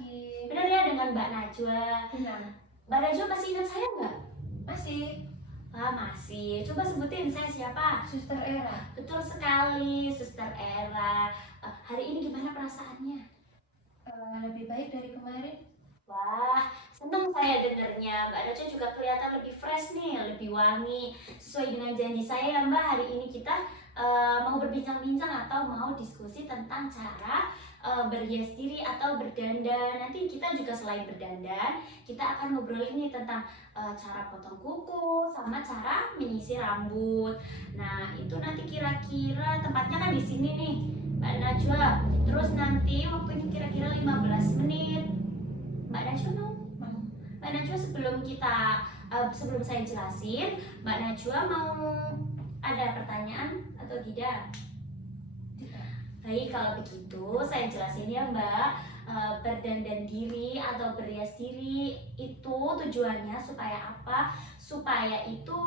pagi. Benar ya dengan Mbak Najwa. Benar. Mbak Najwa masih ingat saya nggak? Masih. Masih. Coba sebutin saya siapa? Suster Era. Betul sekali, Suster Era. Hari ini gimana perasaannya? Lebih baik dari kemarin. Wah, senang saya dengarnya. Mbak Najwa juga kelihatan lebih fresh nih, lebih wangi. Sesuai dengan janji saya ya Mbak, hari ini kita mau berbincang-bincang atau mau diskusi tentang cara berhias diri atau berdandan. Nanti kita juga selain berdandan, kita akan ngobrolin nih tentang cara potong kuku sama cara menyisir rambut. Nah, itu nanti kira-kira tempatnya kan di sini nih, Mbak Najwa. Terus nanti waktunya kira-kira 15 menit. Mbak Najwa mau? Mbak Najwa sebelum saya jelasin, Mbak Najwa mau ada pertanyaan atau tidak? Baik, kalau begitu saya jelasin ya Mbak. Berdandan diri atau berhias diri itu tujuannya supaya apa? Supaya itu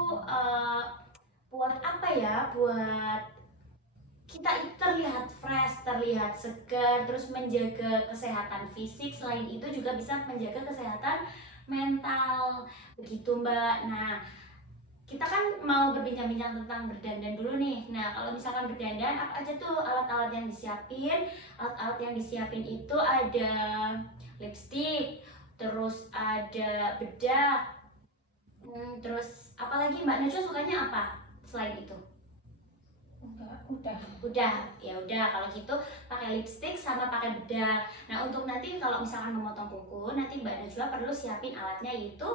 buat apa ya? Buat kita terlihat fresh, terlihat segar, terus menjaga kesehatan fisik. Selain itu juga bisa menjaga kesehatan mental, begitu Mbak. Nah, kita kan mau berbincang-bincang tentang berdandan dulu nih. Nah, kalau misalkan berdandan, apa aja tuh alat-alat yang disiapin? Alat-alat yang disiapin itu ada lipstick, terus ada bedak, terus apalagi Mbak Najwa sukanya apa selain itu? Udah, ya udah kalau gitu pakai lipstick sama pakai bedak. Nah, untuk nanti kalau misalkan memotong kuku, nanti Mbak Najwa perlu siapin alatnya yaitu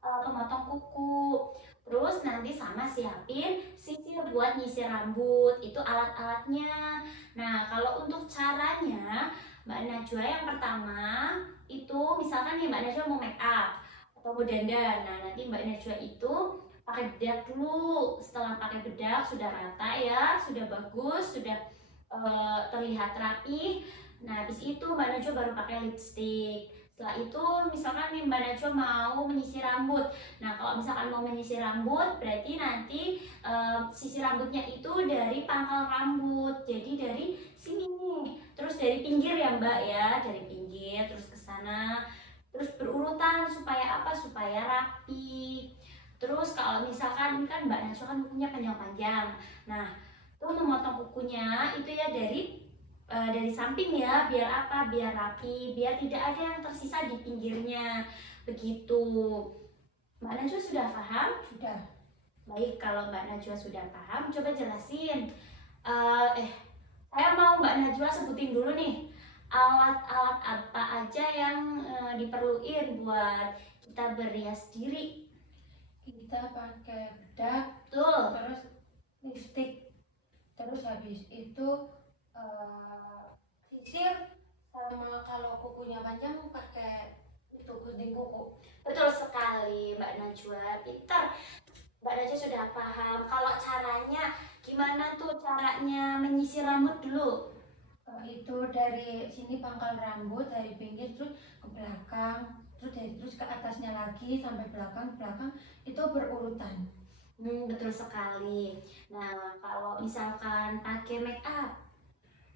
pemotong kuku. Terus nanti sama siapin sisir buat nyisir rambut, itu alat-alatnya. Nah, kalau untuk caranya Mbak Najwa yang pertama itu misalkan nih Mbak Najwa mau make up atau mau dandan. Nah, nanti Mbak Najwa itu pakai bedak dulu. Setelah pakai bedak sudah rata ya, sudah bagus, sudah terlihat rapi. Nah, habis itu Mbak Najwa baru pakai lipstick. Setelah itu misalkan nih Mbak Najwa mau menyisir rambut. Nah, kalau misalkan mau menyisir rambut berarti nanti sisir rambutnya itu dari pangkal rambut. Jadi dari sini nih, terus dari pinggir ya Mbak ya, dari pinggir terus ke sana. Terus berurutan supaya apa? Supaya rapi. Terus kalau misalkan kan Mbak Najwa kan kukunya panjang-panjang. Nah, tuh memotong kukunya itu ya dari samping ya, biar apa? Biar rapi, biar tidak ada yang tersisa di pinggirnya. Begitu. Mbak Najwa sudah paham? Sudah. Baik, kalau Mbak Najwa sudah paham, coba jelasin. Saya mau Mbak Najwa sebutin dulu nih alat-alat apa aja yang diperluin buat kita berhias diri. Kita pakai bedak, Tuh. terus lipstick, terus habis itu sisir, sama kalau kukunya panjang pakai itu gunting kuku. Betul sekali Mbak Najwa, pintar. Mbak Najwa sudah paham. Kalau caranya gimana tuh caranya menyisir rambut dulu? Itu dari sini pangkal rambut, dari pinggir terus ke belakang, terus ke atasnya lagi sampai belakang itu berurutan. Betul sekali. Nah, kalau misalkan pakai make up,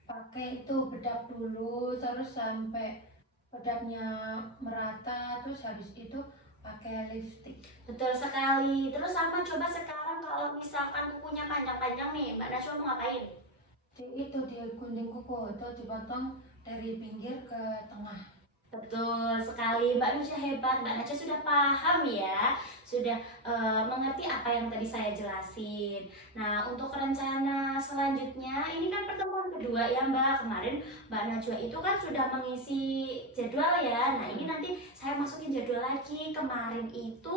pakai itu bedak dulu, terus sampai bedaknya merata, terus habis itu pakai lipstick. Betul sekali. Terus sama coba sekarang kalau misalkan kukunya panjang-panjang nih, Mbak Najwa mau ngapain? Itu di gunting kuku, itu dipotong dari pinggir ke tengah. Betul sekali, Mbak Najwa hebat. Mbak Najwa sudah paham ya, sudah mengerti apa yang tadi saya jelasin. Nah, untuk rencana selanjutnya, ini kan pertemuan kedua ya Mbak. Kemarin Mbak Najwa itu kan sudah mengisi jadwal ya. Nah, ini nanti saya masukin jadwal lagi. Kemarin itu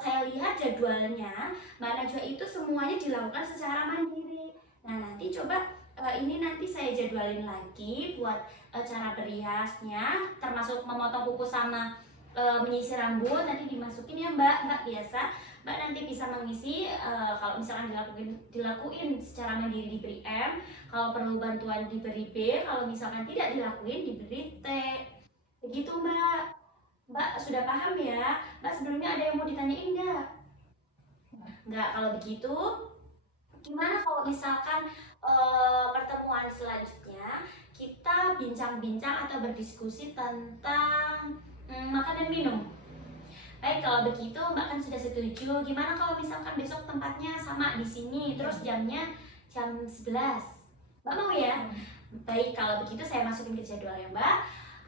saya lihat jadwalnya, Mbak Najwa itu semuanya dilakukan secara mandiri. Nah, nanti coba ini nanti saya jadwalin lagi buat cara beriasnya, termasuk memotong kuku sama menyisir rambut. Nanti dimasukin ya Mbak biasa. Mbak nanti bisa mengisi kalau misalkan dilakuin secara mandiri diberi M, kalau perlu bantuan diberi B, kalau misalkan tidak dilakuin diberi T. Begitu Mbak. Mbak sudah paham ya? Mbak sebelumnya ada yang mau ditanyain nggak? Nggak. Kalau begitu gimana kalau misalkan pertemuan selanjutnya kita bincang-bincang atau berdiskusi tentang makan dan minum. Baik, kalau begitu Mbak kan sudah setuju. Gimana kalau misalkan besok tempatnya sama di sini, terus jamnya jam 11? Mbak mau ya? Baik, kalau begitu saya masukin ke jadwal ya Mbak.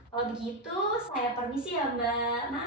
Kalau begitu saya permisi ya Mbak. Maaf